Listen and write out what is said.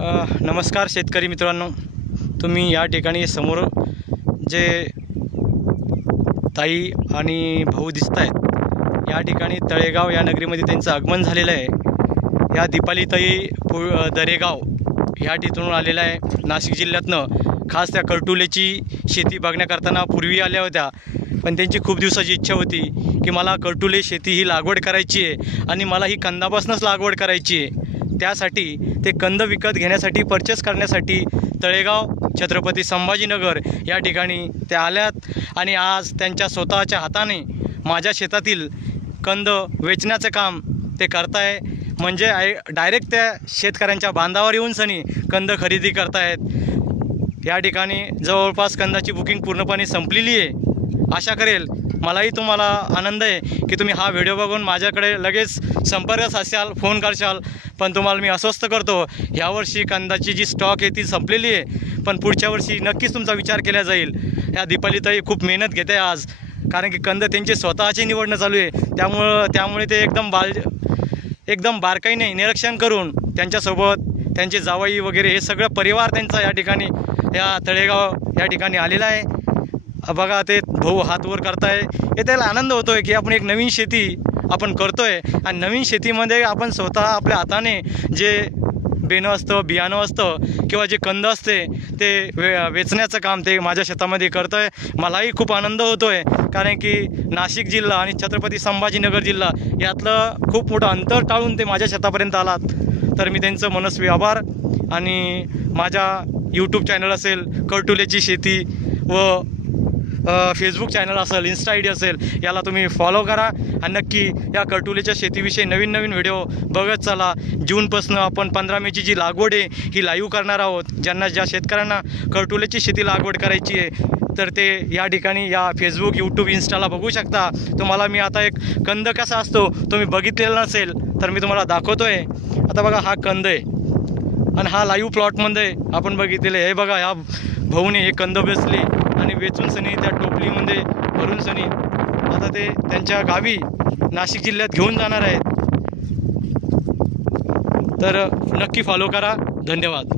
नमस्कार शेतकरी मित्रांनो, तुम्ही या ठिकाणी समोर जे ताई आणि भाऊ दिसत आहेत, या ठिकाणी तळेगाव या नगरीमध्ये त्यांचं आगमन झालेलं आहे। या दीपाली ताई दरेगाव या ठिकाणून आलेला आहे, नाशिक जिल्ह्यातनं। खास त्या करटुलेची शेती बघण्याकरताना पूर्वी आल्या होत्या, पण त्यांची खूप दिवसाची इच्छा होती की मला करटुले शेती ही लागवड करायची आहे आणि मला ही कंदापासूनच लागवड करायची आहे। त्यासाठी ते कंद विकत घेण्यासाठी, परचेस करण्यासाठी तळेगाव छत्रपती संभाजीनगर या ठिकाणी ते आल्यात आणि आज त्यांच्या स्वतःच्या हाताने माझ्या शेतातील कंद वेचण्याचं काम ते करताय। म्हणजे डायरेक्ट त्या शेतकऱ्यांच्या बांधावर येऊन सनी कंद खरेदी करतायत। या ठिकाणी जवळपास कंदाची बुकिंग पूर्णपणे संपलेली आहे। आशा करेल मलाही तुम्हाला आनंद आहे की तुम्ही हा व्हिडिओ बघून माझ्याकडे लगेच संपर्क साधाल, फोन करशाल। पण तुम्हाला मी आश्वस्त करतो, यावर्षी कंदाची जी स्टॉक आहे ती संपलेली आहे, पण पुढच्या वर्षी नक्कीच तुमचा विचार केला जाईल। या दीपालीताई खूप मेहनत घेते आज, कारण की कंद त्यांचे स्वतःचे निवडणं चालू आहे। त्यामुळे ते एकदम बारकाईने निरीक्षण करून त्यांच्यासोबत त्यांचे जावई वगैरे हे सगळं परिवार त्यांचा या ठिकाणी या तळेगाव या ठिकाणी आलेला आहे। बघा, ते भाऊ हात वर करताय, हे त्याला आनंद होतोय की आपण एक नवीन शेती आपण करतोय आणि नवीन शेतीमध्ये आपण स्वतः आपल्या हाताने जे बेणं असतं, बियाणं असतं किंवा जे कंद असते ते वेचण्याचं काम ते माझ्या शेतामध्ये करतोय। मलाही खूप आनंद होतोय, कारण की नाशिक जिल्हा आणि छत्रपती संभाजीनगर जिल्हा यातलं खूप मोठं अंतर टाळून ते माझ्या शेतापर्यंत आलात, तर मी त्यांचं मनस्वी आभार। आणि माझ्या यूट्यूब चॅनल असेल करटुलेची शेती व फेसबुक चॅनल असेल, इन्स्टा ID असेल, याला तुम्ही फॉलो करा आणि नक्की या करटुलेच्या शेतीविषयी नवीन व्हिडिओ बघत चला। जूनपासून आपण 15 मेची जी लागवड आहे ही लाईव्ह करणार आहोत। ज्या शेतकऱ्यांना करटुलेची शेती लागवड करायची आहे तर ते या ठिकाणी या फेसबुक, यूट्यूब, इन्स्टाला बघू शकता। तुम्हाला मी आता एक कंद कसा असतो तुम्ही बघितलेला नसेल तर मी तुम्हाला दाखवतोय। आता बघा, हा कंद आहे आणि हा लाईव्ह प्लॉटमध्ये आपण बघितलेलं आहे। हे बघा, या भाऊने हे कंद वेचले आणि वेचून सनी त्या टोपलीमध्ये भरून सनी आता ते त्यांच्या गावी नाशिक जिल्ह्यात घेऊन जाणार आहेत। तर नक्की फॉलो करा। धन्यवाद।